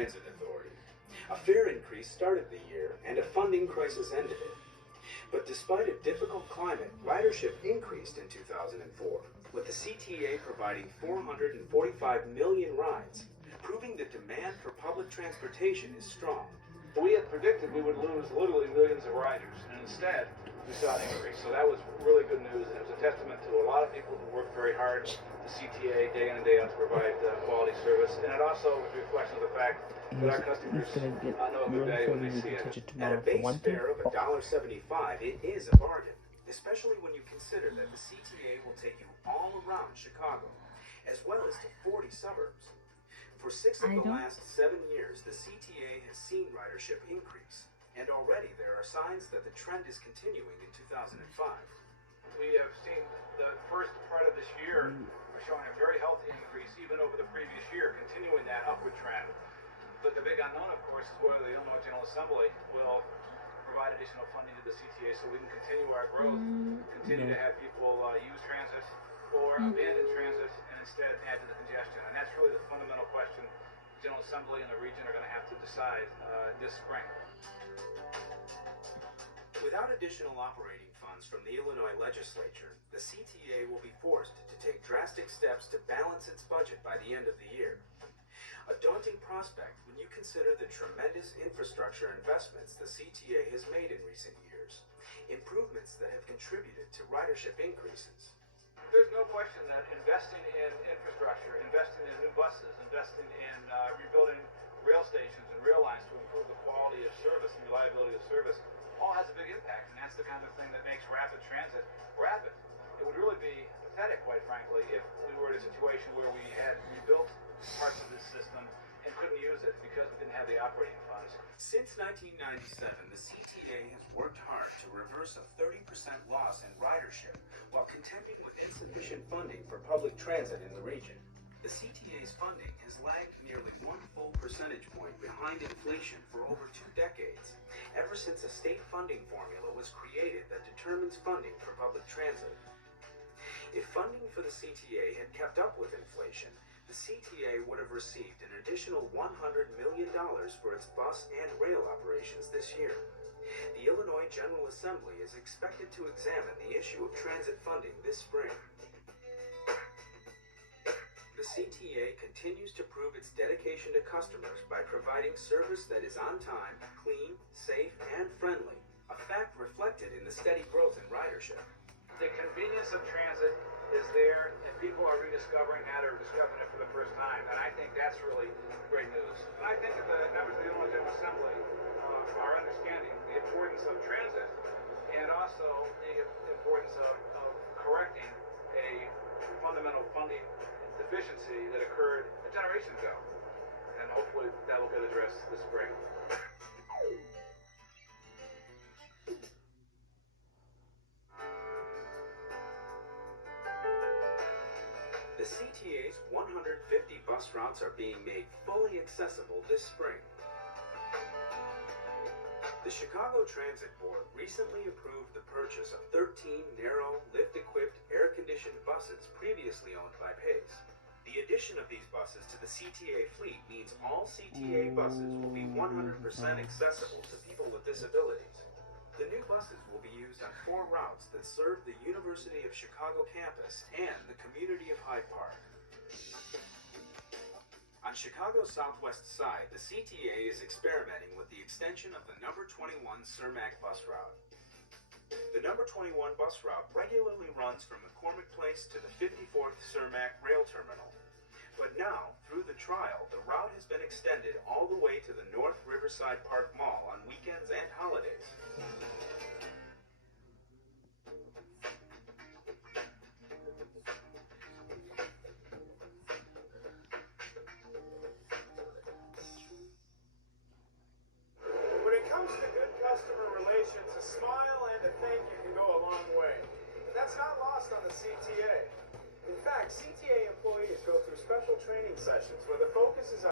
Transit Authority. A fare increase started the year, and a funding crisis ended it. But despite a difficult climate, ridership increased in 2004, with the CTA providing 445 million rides, proving that demand for public transportation is strong. We had predicted we would lose literally millions of riders, and instead we saw an increase. So that was really good news, and it was a testament to a lot of people who worked very hard, the CTA, day in and day out to provide quality service, and it also was a reflection of the fact that our customers know a good value when they see it. At a base fare of $1.75, it is a bargain, especially when you consider that the CTA will take you all around Chicago, as well as to 40 suburbs. For 6 of the last 7 years, the CTA has seen ridership increase, and already there are signs that the trend is continuing in 2005. We have seen the first part of this year showing a very healthy increase even over the previous year, continuing that upward trend. But the big unknown, of course, is whether the Illinois General Assembly will provide additional funding to the CTA so we can continue our growth, continue to have people use transit or abandon transit and instead add to the congestion. And that's really the fundamental question the General Assembly and the region are going to have to decide this spring. Without additional operating funds from the Illinois legislature, the CTA will be forced to take drastic steps to balance its budget by the end of the year. A daunting prospect when you consider the tremendous infrastructure investments the CTA has made in recent years, improvements that have contributed to ridership increases. There's no question that investing in infrastructure, investing in new buses, investing in rebuilding rail stations and rail lines to improve the quality of service and reliability of service all has a big impact, and that's the kind of thing that makes rapid transit rapid. It would really be pathetic, quite frankly, if we were in a situation where we had rebuilt parts of this system and couldn't use it because we didn't have the operating funds. Since 1997, the CTA has worked hard to reverse a 30% loss in ridership while contending with insufficient funding for public transit in the region. The CTA's funding has lagged nearly 1 full percentage point behind inflation for over 2 decades, ever since a state funding formula was created that determines funding for public transit. If funding for the CTA had kept up with inflation, the CTA would have received an additional $100 million for its bus and rail operations this year. The Illinois General Assembly is expected to examine the issue of transit funding this spring. The CTA continues to prove its dedication to customers by providing service that is on time, clean, safe, and friendly, a fact reflected in the steady growth in ridership. The convenience of transit is there, and people are rediscovering that or discovering it for the first time, and I think that's really great news. And I think that the members of the Illinois General Assembly are understanding the importance of transit and also the importance of correcting a fundamental funding deficiency that occurred a generation ago, and hopefully that will get addressed this spring. The CTA's 150 bus routes are being made fully accessible this spring. The Chicago Transit Board recently approved the purchase of 13 narrow, lift-equipped, air-conditioned buses previously owned by Pace. The addition of these buses to the CTA fleet means all CTA buses will be 100% accessible to people with disabilities. The new buses will be used on 4 routes that serve the University of Chicago campus and the community of Hyde Park. On Chicago's southwest side, the CTA is experimenting with the extension of the number 21 Cermak bus route. The number 21 bus route regularly runs from McCormick Place to the 54th Cermak rail terminal. But now, through the trial, the route has been extended all the way to the North Riverside Park Mall on weekends and holidays. When it comes to good customer relations, a smile and a thank you can go a long way. But that's not lost on the CTA. In fact, CTA employees go through special training sessions where the focus is on